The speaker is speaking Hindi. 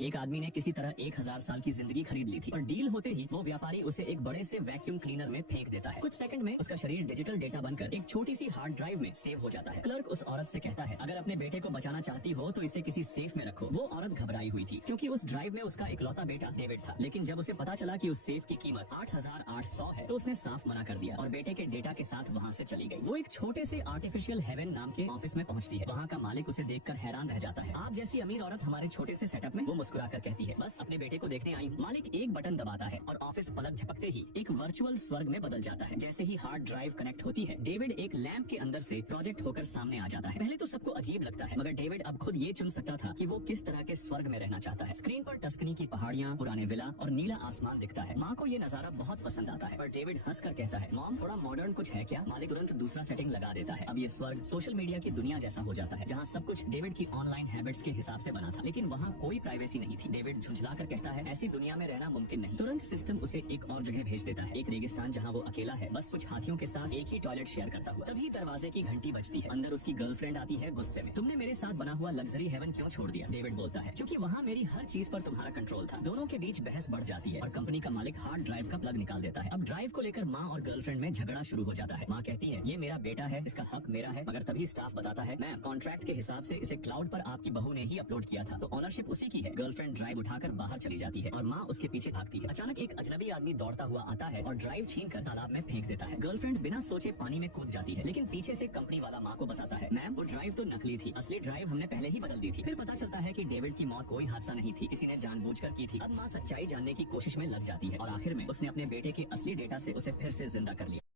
एक आदमी ने किसी तरह 1000 साल की जिंदगी खरीद ली थी और डील होते ही वो व्यापारी उसे एक बड़े से वैक्यूम क्लीनर में फेंक देता है। कुछ सेकंड में उसका शरीर डिजिटल डेटा बनकर एक छोटी सी हार्ड ड्राइव में सेव हो जाता है। क्लर्क उस औरत से कहता है, अगर अपने बेटे को बचाना चाहती हो तो इसे किसी सेफ में रखो। वो औरत घबराई हुई थी क्योंकि उस ड्राइव में उसका इकलौता बेटा डेविड था। लेकिन जब उसे पता चला कि उस सेफ की कीमत 8800 है तो उसने साफ मना कर दिया और बेटे के डेटा के साथ वहाँ से चली गई। वो एक छोटे से आर्टिफिशियल हेवन नाम के ऑफिस में पहुँचती है। वहाँ का मालिक उसे देखकर हैरान रह जाता है। आप जैसी अमीर औरत हमारे छोटे से सेटअप में? वो मुस्कुराकर कहती है, बस अपने बेटे को देखने आई हूँ। मालिक एक बटन दबाता है और ऑफिस पलक झपकते ही एक वर्चुअल स्वर्ग में बदल जाता है। जैसे ही हार्ड ड्राइव कनेक्ट होती है, डेविड एक लैंप के अंदर से प्रोजेक्ट होकर सामने आ जाता है। पहले तो सबको अजीब लगता है, मगर डेविड अब खुद ये चुन सकता था कि वो किस तरह के स्वर्ग में रहना चाहता है। स्क्रीन पर टस्कनी की पहाड़ियाँ, पुराने विला और नीला आसमान दिखता है। माँ को ये नजारा बहुत पसंद आता है, पर डेविड हंसकर कहता है, मॉम थोड़ा मॉडर्न कुछ है क्या? मालिक तुरंत दूसरा सेटिंग लगा देता है। अब ये स्वर्ग सोशल मीडिया की दुनिया जैसा हो जाता है, जहाँ सब कुछ डेविड की ऑनलाइन हैबिट्स के हिसाब से बना था, लेकिन वहाँ कोई प्राइवेसी नहीं थी। डेविड झुंझलाकर कहता है, ऐसी दुनिया में रहना मुमकिन नहीं। तुरंत सिस्टम उसे एक और जगह भेज देता है, एक रेगिस्तान जहाँ वो अकेला है, बस कुछ हाथियों के साथ एक ही टॉयलेट शेयर करता हुआ। तभी दरवाजे की घंटी बजती है। अंदर उसकी गर्लफ्रेंड आती है गुस्से में। तुमने मेरे साथ बना हुआ लग्जरी हेवन क्यों छोड़ दिया? डेविड बोलता है, क्योंकि वहाँ मेरी हर चीज पर तुम्हारा कंट्रोल था। दोनों के बीच बहस बढ़ जाती है और कंपनी का मालिक हार्ड ड्राइव का प्लग निकाल देता है। अब ड्राइव को लेकर माँ और गर्लफ्रेंड में झगड़ा शुरू हो जाता है। माँ कहती है, ये मेरा बेटा है, इसका हक मेरा है। मगर तभी स्टाफ बताता है, मैम कॉन्ट्रैक्ट के हिसाब से इसे क्लाउड पर आपकी बहू ने ही अपलोड किया था, तो ऑनरशिप उसी की है। गर्लफ्रेंड ड्राइव उठाकर बाहर चली जाती है और माँ उसके पीछे भागती है। अचानक एक अजनबी आदमी दौड़ता हुआ आता है और ड्राइव छीनकर तालाब में फेंक देता है। गर्लफ्रेंड बिना सोचे पानी में कूद जाती है, लेकिन पीछे से कंपनी वाला माँ को बताता है, मैम वो ड्राइव तो नकली थी, असली ड्राइव हमने पहले ही बदल दी थी। फिर पता चलता है कि डेविड की मौत कोई हादसा नहीं थी, किसी ने जानबूझकर की थी। अब माँ सच्चाई जानने की कोशिश में लग जाती है और आखिर में उसने अपने बेटे के असली डेटा से उसे फिर से जिंदा कर लिया।